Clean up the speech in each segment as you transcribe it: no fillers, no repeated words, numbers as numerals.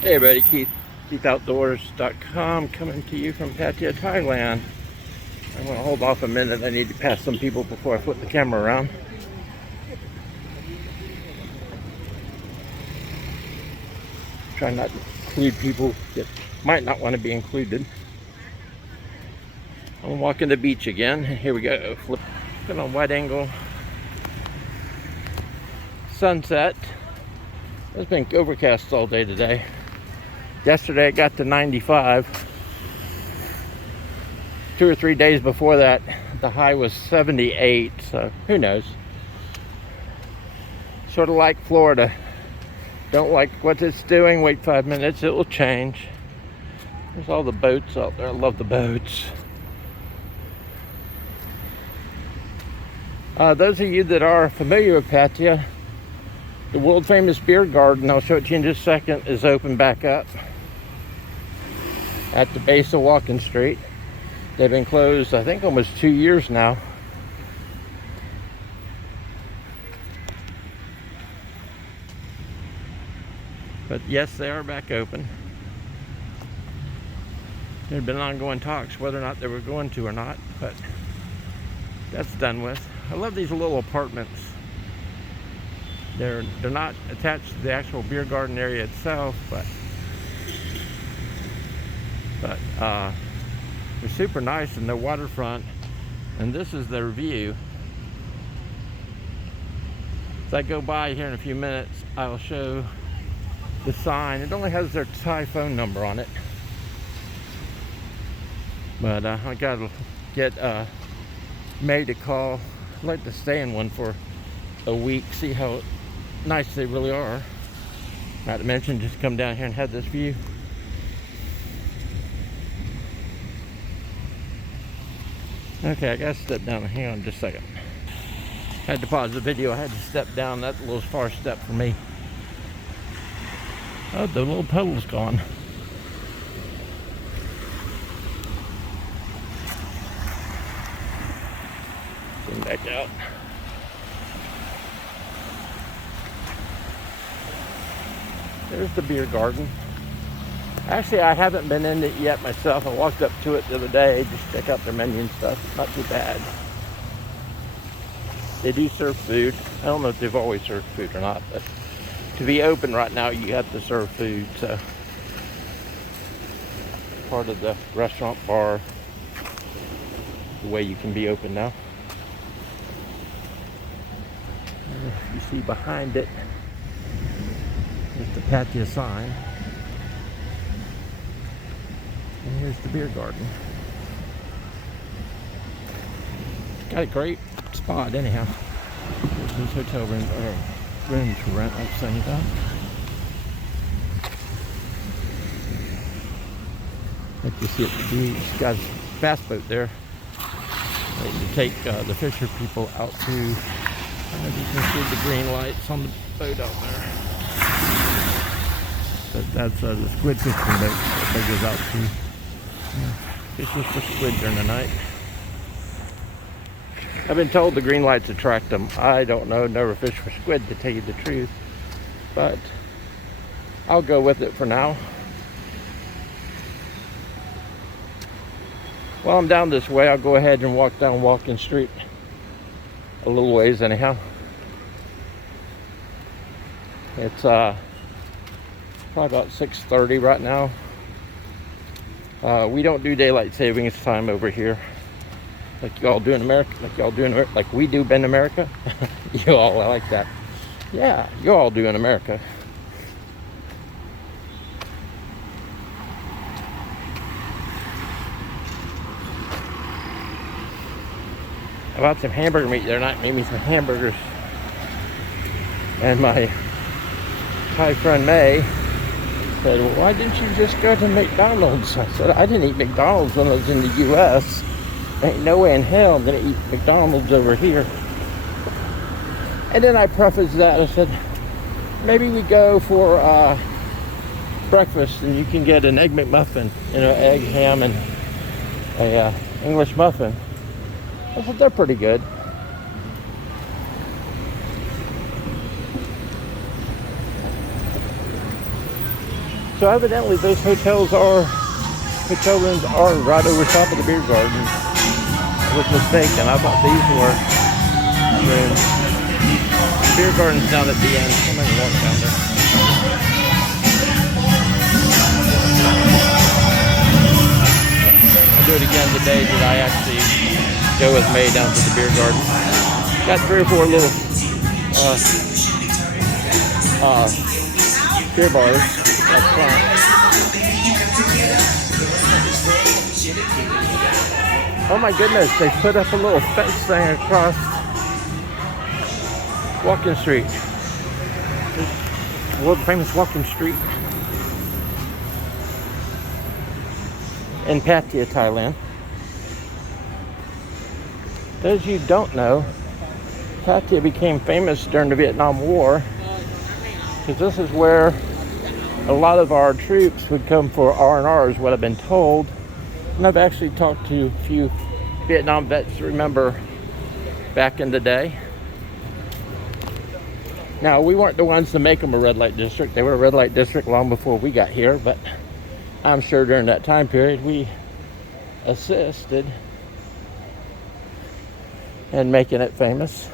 Hey everybody, KeithOutdoors.com coming to you from Pattaya, Thailand. I'm going to hold off a minute. I need to pass some people before I flip the camera around. Try not to include people that might not want to be included. I'm walking the beach again. Here we go. Flip it on wide angle. Sunset. It's been overcast all day today. Yesterday it got to 95. 2 or 3 days before that, the high was 78, so who knows. Sort of like Florida. Don't like what it's doing, wait 5 minutes, it will change. There's all the boats out there. I love the boats. Those of you that are familiar with Pattaya, the world famous beer garden, I'll show it to you in just a second, is open back up at the base of Walking Street. They've been closed, I think, almost 2 years now. But yes, they are back open. There had been ongoing talks whether or not they were going to or not, but that's done with. I love these little apartments. They're not attached to the actual beer garden area itself, but they're super nice in their waterfront, and this is their view. As I go by here in a few minutes, I'll show the sign. It only has their Thai phone number on it, but I gotta get May to call. I'd like to stay in one for a week, see how nice they really are. Not to mention just come down here and have this view. Okay, I gotta step down. Hang on just a second. I had to pause the video. I had to step down. That's a little far step for me. Oh, the little puddle's gone. Zoom back out. There's the beer garden. Actually, I haven't been in it yet myself. I walked up to it the other day just to check out their menu and stuff. Not too bad. They do serve food. I don't know if they've always served food or not, but to be open right now, you have to serve food. So, part of the restaurant bar, the way you can be open now. You see behind it is the Pattaya Sign. And here's the beer garden. Got a great spot anyhow. There's these hotel rooms, or rooms for rent, like saying that. Like you see at the beach, got a fast boat there. Waiting to take the fisher people out to, you can see the green lights on the boat out there. But that's the squid fishing boat that goes out to. Fishes for squid during the night. I've been told the green lights attract them. I don't know, never fished for squid to tell you the truth, but I'll go with it for now. While I'm down this way, I'll go ahead and walk down Walking Street a little ways anyhow. It's probably about 6:30 right now. We don't do daylight savings time over here, like y'all do in America, like we do in America. You all, I like that. Yeah, you all do in America. I bought some hamburger meat the other night, made me some hamburgers, and my Thai friend May said, well, why didn't you just go to McDonald's? I said, I didn't eat McDonald's when I was in the U.S. Ain't no way in hell I'm gonna eat McDonald's over here. And then I prefaced that. I said, maybe we go for breakfast and you can get an egg McMuffin, egg, ham, and a English muffin. I said, they're pretty good. So evidently those hotel rooms are right over top of the beer garden. I was mistaken. I thought these were rooms. The beer garden's down at the end. I'm going to walk down there. I'll do it again the day that I actually go with May down to the beer garden. Got 3 or 4 little beer bars up front. Oh my goodness, they put up a little fence thing across Walking Street. World famous Walking Street in Pattaya, Thailand. Those of you who don't know, Pattaya became famous during the Vietnam War because this is where a lot of our troops would come for R&R, is what I've been told. And I've actually talked to a few Vietnam vets that remember back in the day. Now, we weren't the ones to make them a red light district. They were a red light district long before we got here, but I'm sure during that time period we assisted in making it famous.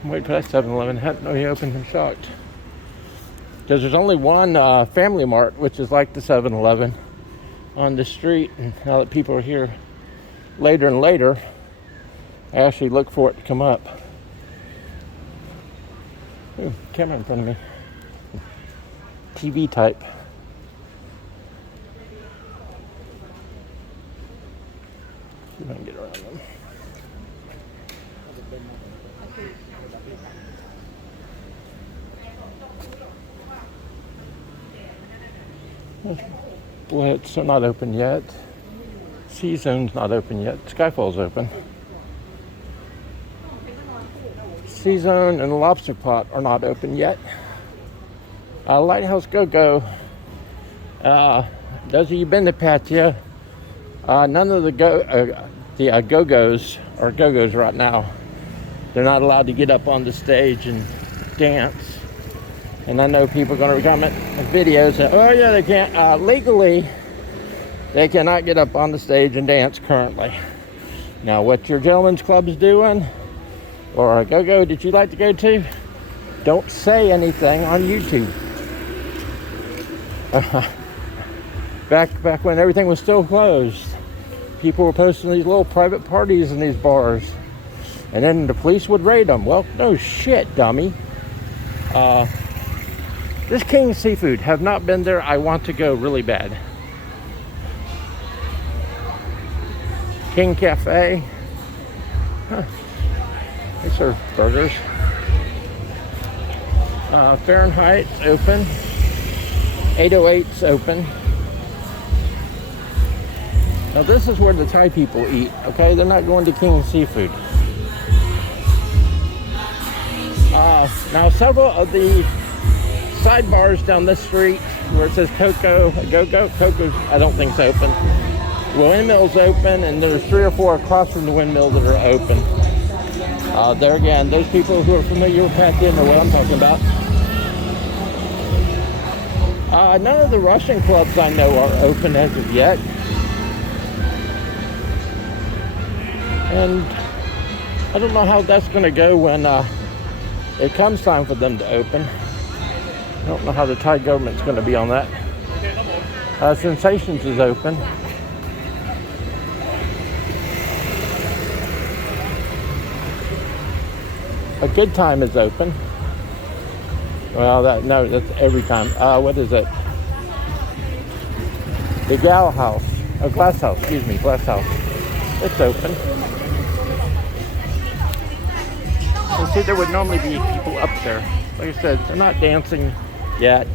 I'm waiting for that 7-Eleven. I didn't know he opened. I'm shocked. Because there's only one Family Mart, which is like the 7-Eleven on the street. And now that people are here later and later, I actually look for it to come up. Ooh, camera in front of me. TV type. See if I can get around them. Blitz are not open yet. C-Zone's not open yet. Skyfall's open. C-Zone and Lobster Pot are not open yet. Lighthouse Go-Go. Those of you been to Pattaya, none of the Go-Go's are Go-Go's right now. They're not allowed to get up on the stage and dance. And I know people are going to comment in videos that, oh yeah, they can't, legally, they cannot get up on the stage and dance currently. Now, what your gentlemen's club's doing, or a go-go that you'd like to go to, don't say anything on YouTube. Back when everything was still closed, people were posting these little private parties in these bars, and then the police would raid them. Well, no shit, dummy. This King Seafood, have not been there. I want to go really bad. King Cafe. Huh. They serve burgers. Fahrenheit's open. 808's open. Now this is where the Thai people eat, okay? They're not going to King Seafood. Now several of the sidebars down this street where it says Coco's, I don't think it's open. Windmill's open, and there's 3 or 4 across from the windmill that are open. There again, those people who are familiar with Pattaya know what I'm talking about. None of the Russian clubs I know are open as of yet. And I don't know how that's going to go when it comes time for them to open. I don't know how the Thai government's going to be on that. Sensations is open. A Good Time is open. Well, that's every time. What is it? The Glass House. Glass House. It's open. You see, there would normally be people up there. Like I said, they're not dancing yet.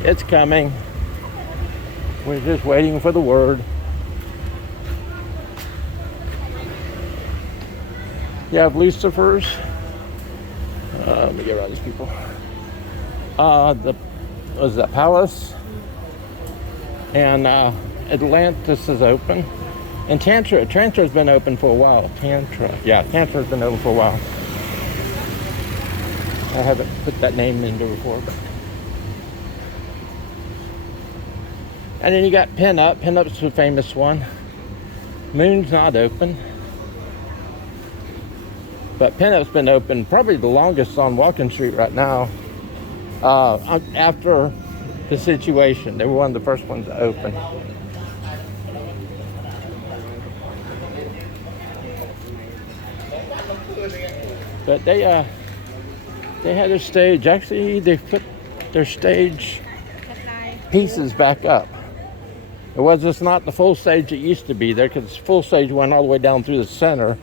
It's coming. We're just waiting for the word. You have Lucifer's. Let me get around these people. Palace. And Atlantis is open. And Tantra's been open for a while. Tantra's been open for a while. I haven't put that name in there before. But. And then you got Pinup. Pinup's the famous one. Moon's not open. But Pinup's been open probably the longest on Walking Street right now. After the situation, they were one of the first ones to open. But they had their stage. Actually, they put their stage pieces back up. It's not the full stage it used to be there, because the full stage went all the way down through the center.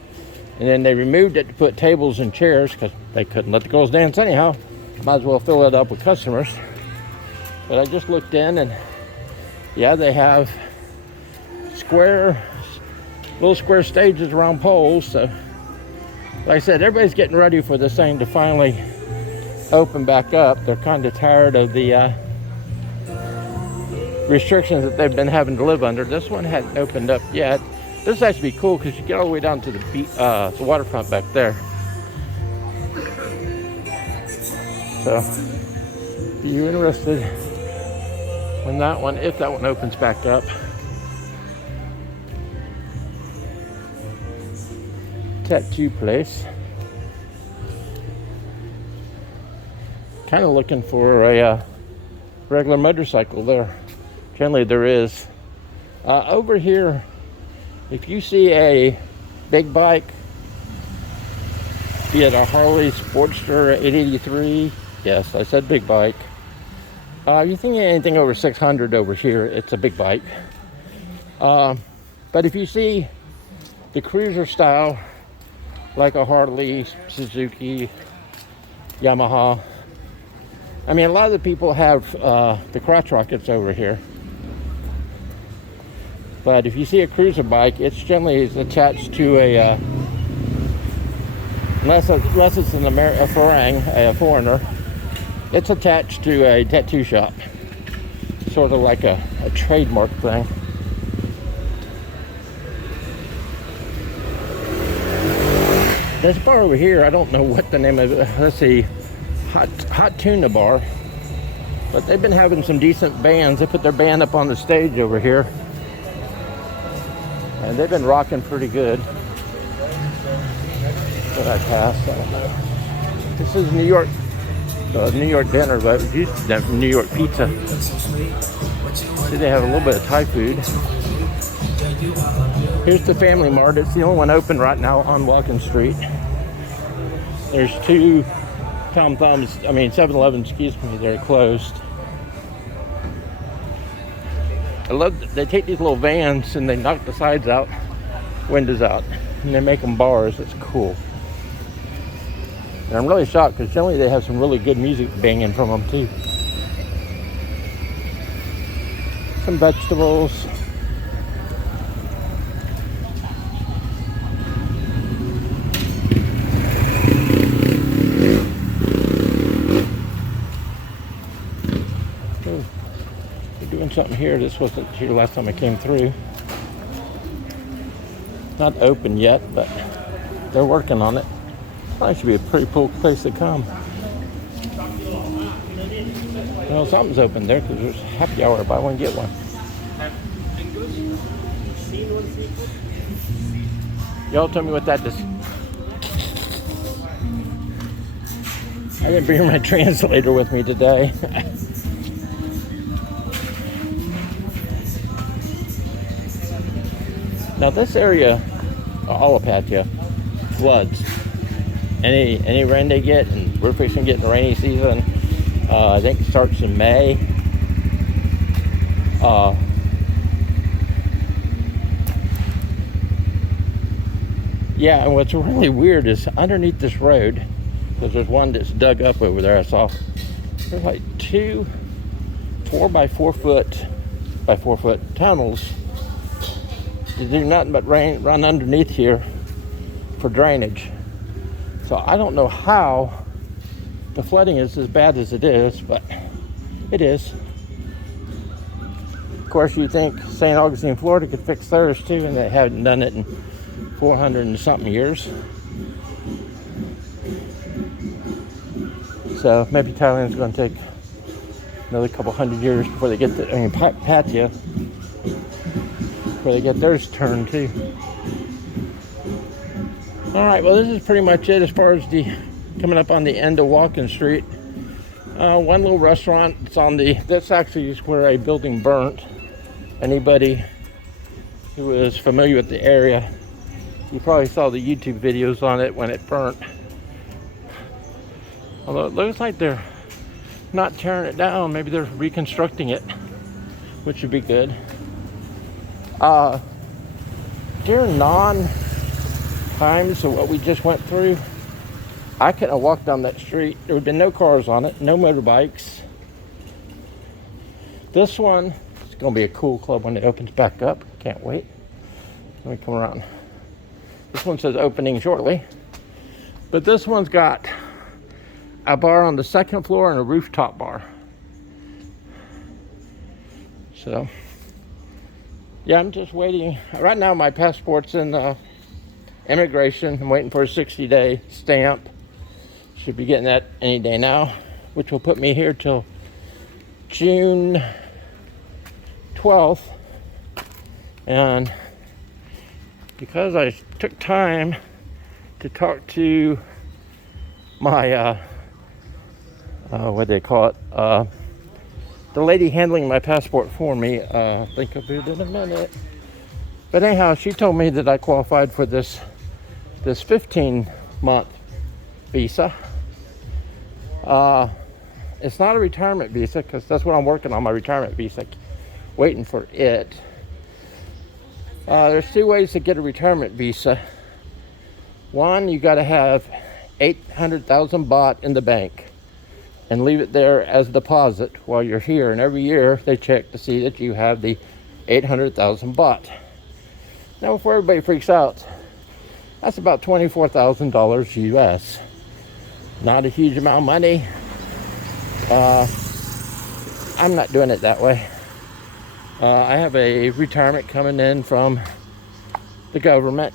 And then they removed it to put tables and chairs because they couldn't let the girls dance anyhow. Might as well fill it up with customers. But I just looked in, and yeah, they have little square stages around poles. So, like I said, everybody's getting ready for this thing to finally open back up. They're kind of tired of the restrictions that they've been having to live under. This one hadn't opened up yet. This is actually cool because you get all the way down to the waterfront back there. So, if you're interested in that one, if that one opens back up. Tattoo place. Kind of looking for a regular motorcycle there. Generally there is. Over here, if you see a big bike, be it a Harley Sportster 883, yes, I said big bike. You think anything over 600 over here, it's a big bike. But if you see the cruiser style, like a Harley, Suzuki, Yamaha, I mean, a lot of the people have the crotch rockets over here. But if you see a cruiser bike, it's generally attached to a, unless it's a foreigner, it's attached to a tattoo shop. Sort of like a trademark thing. This bar over here, I don't know what the name of it. Let's see, Hot Tuna Bar. But they've been having some decent bands. They put their band up on the stage over here. And they've been rocking pretty good. But I passed, I don't know. This is New York dinner, but it used to be New York pizza. See, they have a little bit of Thai food. Here's the Family Mart. It's the only one open right now on Walking Street. There's two 7-Eleven, excuse me, they're closed. I love that they take these little vans and they knock the sides out, windows out, and they make them bars. It's cool. And I'm really shocked because generally they have some really good music banging from them too. Some vegetables. Something here. This wasn't here last time I came through. Not open yet, but they're working on it. That should be a pretty cool place to come. Well, something's open there because there's happy hour. Buy one, get one. Y'all tell me what that is. I didn't bring my translator with me today. Now this area, all of Pattaya, floods. Any rain they get, and we're fixing to get in the rainy season. I think it starts in May. Yeah, and what's really weird is underneath this road, because there's one that's dug up over there, I saw, there's like two 4x4 foot tunnels. You do nothing but run underneath here for drainage. So I don't know how the flooding is as bad as it is, but it is. course, you think St. Augustine, Florida could fix theirs too, and they haven't done it in 400 and something years. So maybe Thailand's going to take another couple hundred years before they get Pattaya, before they get theirs turned too. All right, well, this is pretty much it as far as coming up on the end of Walking Street. One little restaurant, it's on that's actually is where a building burnt. Anybody who is familiar with the area, you probably saw the YouTube videos on it when it burnt. Although it looks like they're not tearing it down, maybe they're reconstructing it, which would be good. During times of what we just went through, I couldn't have walked down that street. There would have been no cars on it, no motorbikes. This one is going to be a cool club when it opens back up. Can't wait. Let me come around. This one says opening shortly. But this one's got a bar on the second floor and a rooftop bar. So, yeah, I'm just waiting. Right now my passport's in immigration. I'm waiting for a 60-day stamp. Should be getting that any day now, which will put me here till June 12th. And because I took time to talk to my what do they call it, the lady handling my passport for me, think of it in a minute. But anyhow, she told me that I qualified for this 15-month visa. It's not a retirement visa, because that's what I'm working on, my retirement visa, waiting for it. There's two ways to get a retirement visa. One, you got to have 800,000 baht in the bank and leave it there as a deposit while you're here. And every year they check to see that you have the 800,000 baht. Now, before everybody freaks out, that's about $24,000 US. Not a huge amount of money. I'm not doing it that way. I have a retirement coming in from the government,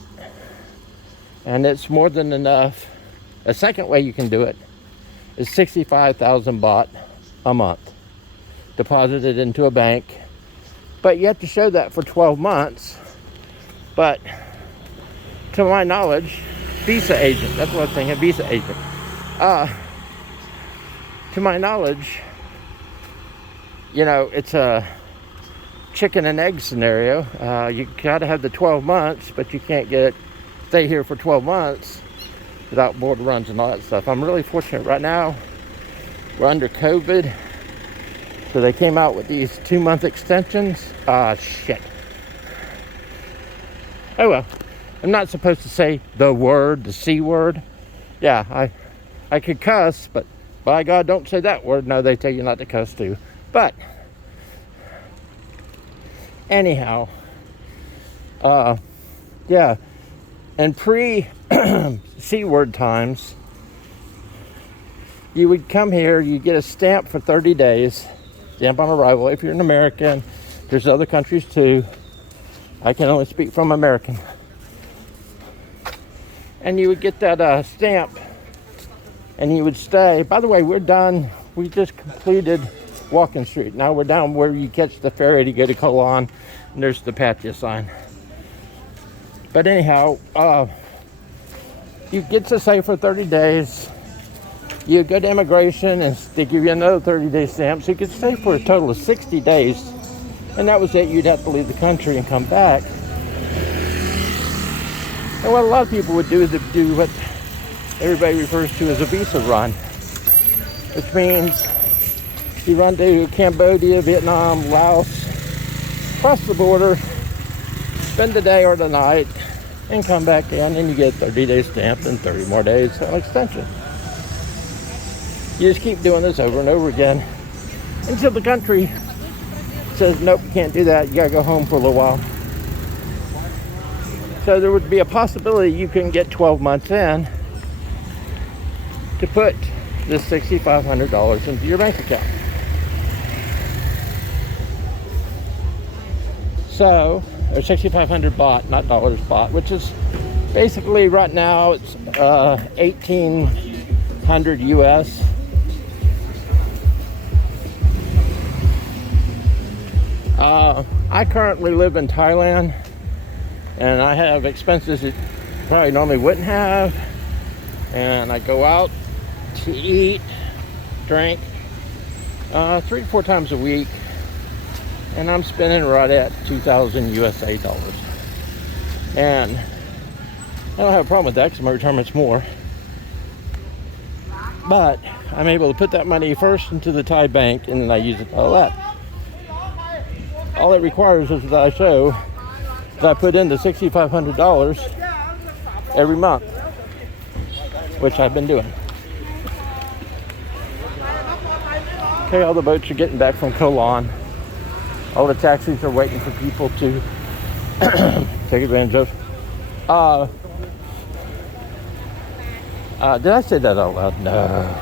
and it's more than enough. A second way you can do it is 65,000 baht a month, deposited into a bank. But you have to show that for 12 months. But to my knowledge, visa agent, that's what I'm saying, a visa agent. To my knowledge, you know, it's a chicken and egg scenario. You gotta have the 12 months, but you can't stay here for 12 months without border runs and all that stuff. I'm really fortunate right now. We're under COVID, so they came out with these 2-month extensions. Shit. Oh well, I'm not supposed to say the C word. Yeah, I could cuss, but by God, don't say that word. No, they tell you not to cuss too. But anyhow, yeah, and pre-C word times, you would come here, you get a stamp for 30 days, stamp on arrival. If you're an American, there's other countries too. I can only speak from American. And you would get that stamp, and you would stay. By the way, we're done. We just completed Walking Street. Now we're down where you catch the ferry to go to Koh Lan, and there's the Pattaya Sign. But anyhow, you get to stay for 30 days. You go to immigration, and they give you another 30-day stamp, so you could stay for a total of 60 days. And that was it. You'd have to leave the country and come back. And what a lot of people would do is do what everybody refers to as a visa run, which means you run to Cambodia, Vietnam, Laos, cross the border, spend the day or the night, and come back in, and you get a 30-day stamp and 30 more days on extension. You just keep doing this over and over again until the country says, nope, you can't do that. You gotta go home for a little while. So there would be a possibility you can get 12 months in to put this $6,500 into your bank account. So, or 6,500 baht, not dollars, baht, which is basically right now it's 1,800 US. I currently live in Thailand, and I have expenses that probably normally wouldn't have, and I go out to eat, drink 3 to 4 times a week, and I'm spending right at 2,000 USA dollars. And I don't have a problem with that because my retirement's more, but I'm able to put that money first into the Thai bank, and then I use it all that. All it requires is that I show that I put in the $6,500 every month, which I've been doing. Okay, all the boats are getting back from Koh Lan. All the taxis are waiting for people to take advantage of. Did I say that out loud? No.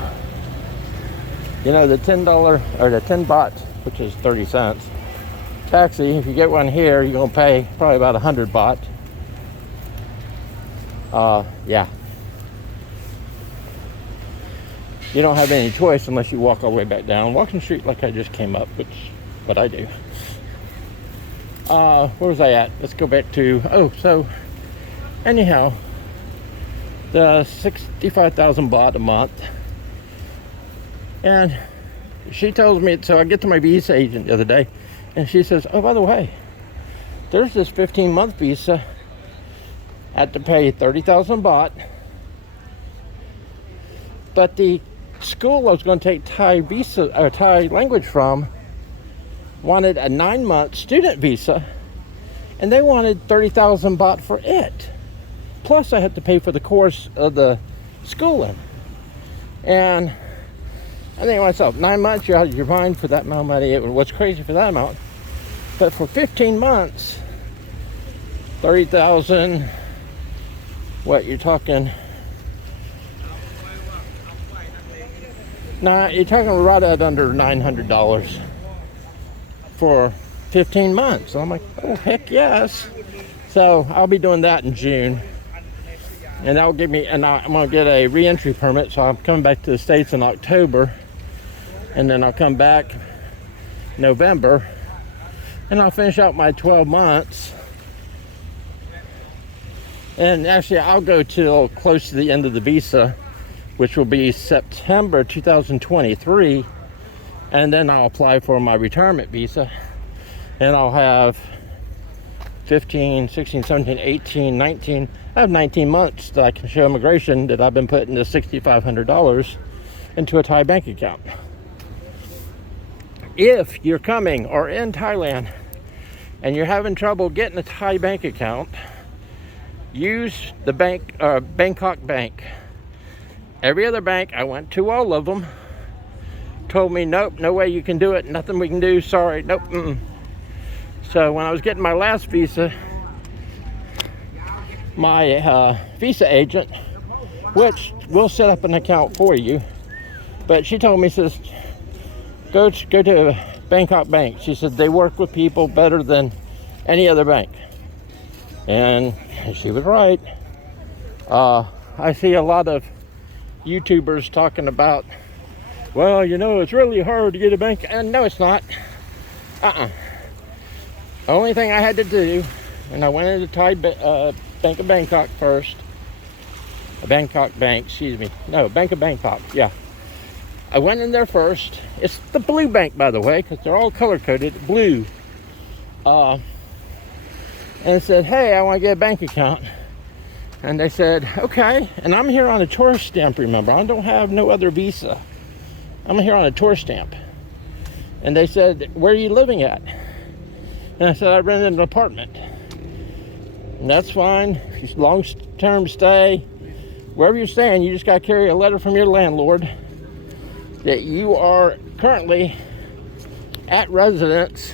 You know, the $10 or the 10 baht, which is 30 cents. Taxi, if you get one here, you're gonna pay probably about 100 baht. Yeah. You don't have any choice unless you walk all the way back down Walking Street like I just came up, which what I do. Where was I at? Let's go back to, so anyhow, the 65,000 baht a month. And she tells me, so I get to my visa agent the other day, and she says, oh, by the way, there's this 15-month visa. I had to pay 30,000 baht. But the school I was going to take Thai visa or Thai language from wanted a 9-month student visa, and they wanted 30,000 baht for it. Plus, I had to pay for the course of the schooling. And I think to myself, 9 months, you're out of your mind for that amount of money. What's crazy for that amount? But for 15 months, 30,000, what you're talking? Nah, you're talking right at under $900 for 15 months. So I'm like, oh, heck yes. So I'll be doing that in June. And that will give me, and I'm going to get a re-entry permit. So I'm coming back to the States in October. And then I'll come back November. And I'll finish out my 12 months. And actually, I'll go till close to the end of the visa, which will be September 2023. And then I'll apply for my retirement visa. And I'll have 15, 16, 17, 18, 19. I have 19 months that I can show immigration that I've been putting this $6,500 into a Thai bank account. If you're coming or in Thailand and you're having trouble getting a Thai bank account, use the bank, Bangkok Bank. Every other bank, I went to all of them, told me, nope, no way you can do it, nothing we can do, sorry, nope. So when I was getting my last visa, my visa agent, which will set up an account for you, but she told me, says, go to Bangkok Bank. She said they work with people better than any other bank. And she was right. I see a lot of YouTubers talking about, well, you know, it's really hard to get a bank. And no, it's not. The only thing I had to do, and I went into Thai Bank of Bangkok first. Bangkok Bank, excuse me. No, Bank of Bangkok, yeah. I went in there first. It's the blue bank, by the way, because they're all color-coded, blue. And said, hey, I want to get a bank account. And they said, okay. And I'm here on a tourist stamp, remember. I don't have no other visa. I'm here on a tourist stamp. And they said, where are you living at? And I said, I rented an apartment. And that's fine. Long-term stay. Wherever you're staying, you just got to carry a letter from your landlord that you are currently at residence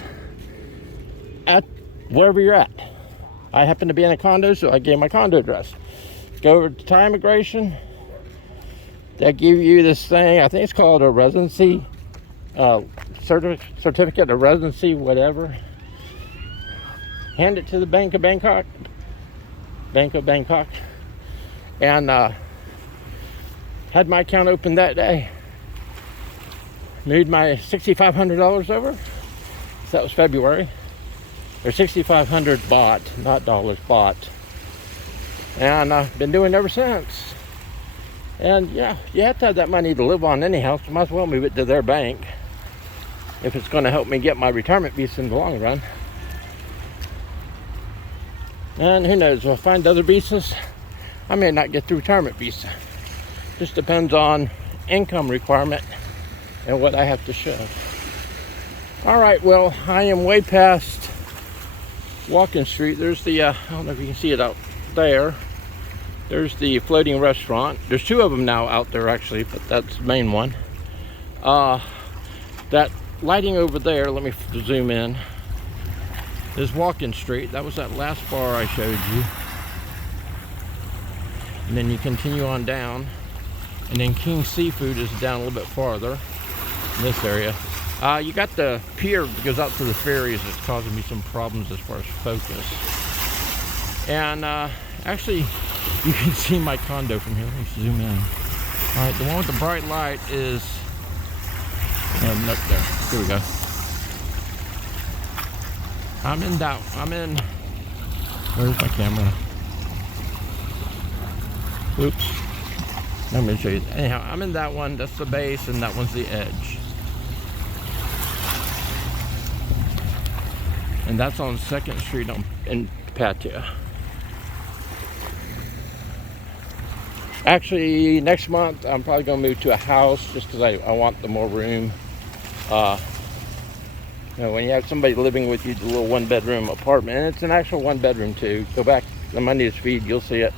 at wherever you're at. I happen to be in a condo, so I gave my condo address. Go over to Thai immigration. They give you this thing, I think it's called a residency, certificate of residency, whatever. hand it to the Bank of Bangkok, and had my account open that day. Moved my $6,500 over. So that was February. Or $6,500 bought, not dollars, bought. And I've been doing it ever since. And yeah, you have to have that money to live on anyhow, so might as well move it to their bank if it's going to help me get my retirement visa in the long run. And who knows, if I find other visas, I may not get the retirement visa. Just depends on income requirement and what I have to show. All right, well, I am way past Walking Street. There's the, I don't know if you can see it out there. There's the floating restaurant. There's two of them now out there actually, but that's the main one. That lighting over there, let me zoom in, is Walking Street. That was that last bar I showed you. And then you continue on down. And then King Seafood is down a little bit farther in this area. You got the pier that goes out to the ferries that's causing me some problems as far as focus. And actually, you can see my condo from here. Let's zoom in. All right, the one with the bright light is, nope, there. Here we go. Where's my camera? Oops. Let me show you. Anyhow, I'm in that one. That's the base, and that one's the edge. And that's on 2nd Street in Pattaya. Actually, next month, I'm probably going to move to a house just because I want the more room. When you have somebody living with you, the little 1-bedroom apartment, and it's an actual 1-bedroom too. Go back to Monday's feed, you'll see it.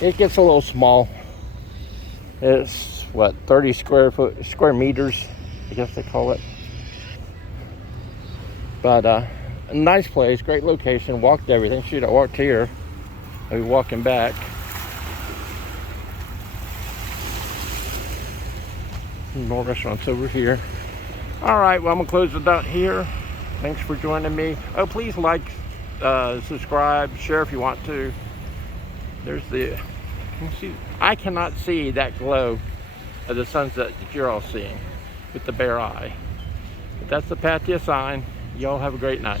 It gets a little small. It's what, 30 square meters, I guess they call it. But a nice place, great location. Walked everything. Shoot, I walked here. I'll be walking back. More restaurants over here. All right, well, I'm gonna close it out here. Thanks for joining me. Oh, please like, subscribe, share if you want to. There's the, I cannot see that glow of the sunset that you're all seeing with the bare eye. But that's the Pattaya Sign. Y'all have a great night.